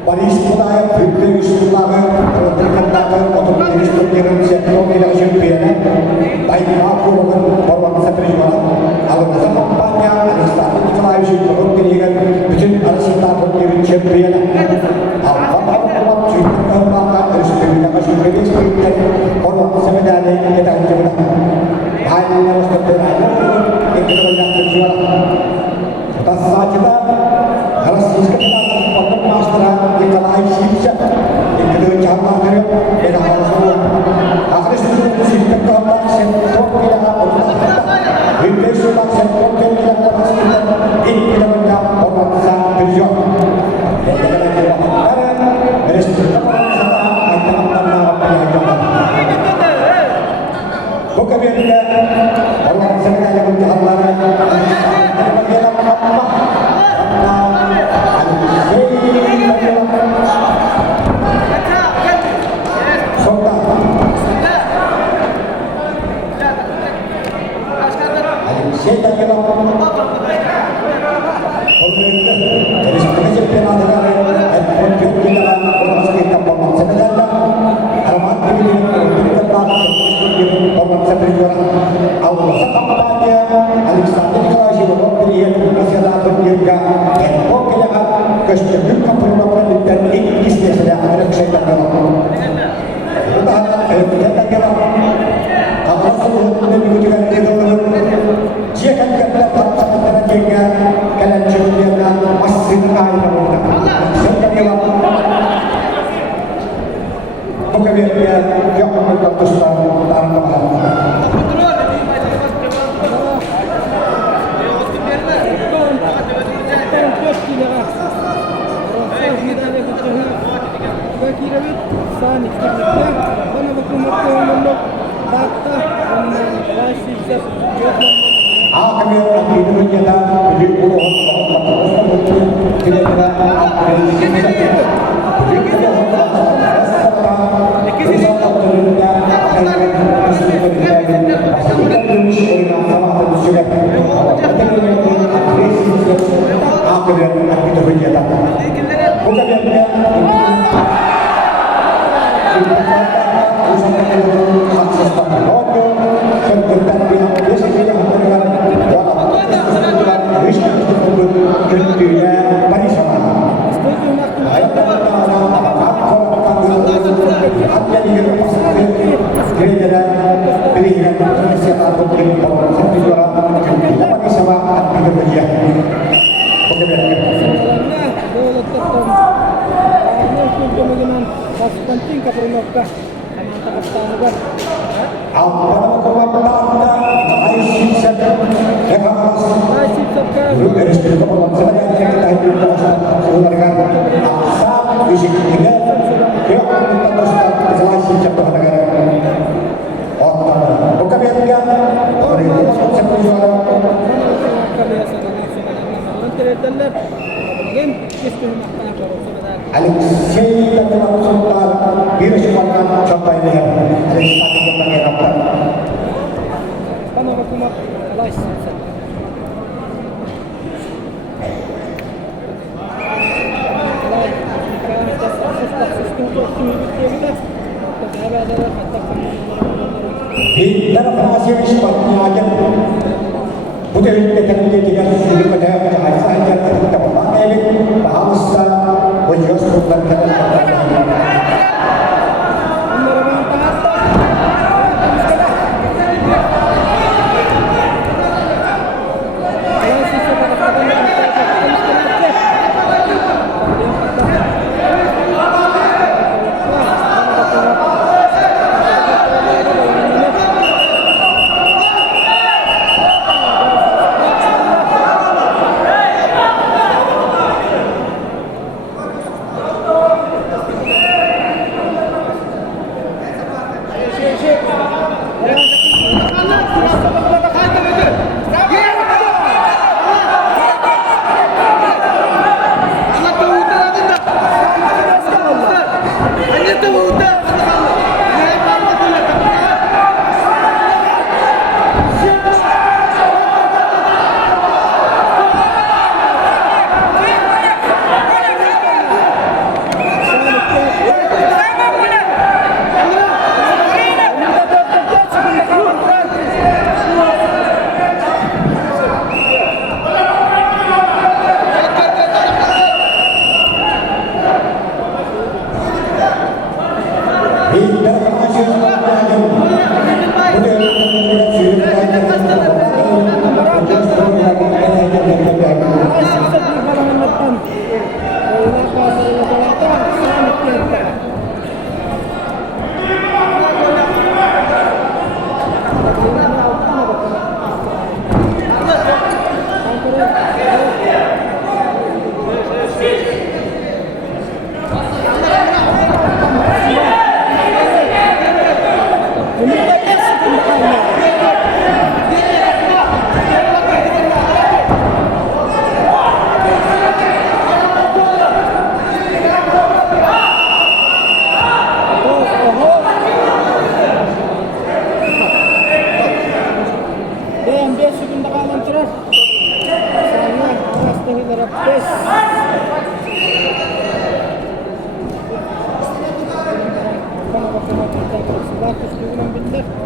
Parisiputayan, Britishulagan, Terkantakan, atau Ministerian Sektor tidak sempurna. Baik aku dengan korban seterima. Kalau masa kampanye, ada strategi selain itu dengan bikin ada strategi sempurna. Apa cerita tentang dari sempurna kasih beri sempurna. Korban sebenarnya kita sempurna. Hanya harus berterima kasih kepada Tuhan. Atas saja harus sekedar masalah yang lain sisa yang kedua cara kerja dan hal semua akhirnya seluruh sistem keamanan sektor tidak berubah investasi sektor tidak berubah ini tidak menjadi orang kerja dan karena dari sistem keamanan akan menambah pengajaran bukan dia orang sebenarnya yang menjalankan bagian apa Saya kira dari sebenarnya penadaran dan penjualan orang sekitar pemain sebenarnya alamat ini tentang pemain sebenarnya awal kampanye Alexander Kasih memberikan masalah penjaga dan pokoknya keseluruhan kampanye dan Inggris sedang ada kesehatan kita kita kira kalau sebelum menunjukkan itu dia kan dapat satu juga kalian coba masih kaya sebenarnya bukan dia yang memutuskan tanpa kami itu menyatakan di pulau tidak Yes. Bitte.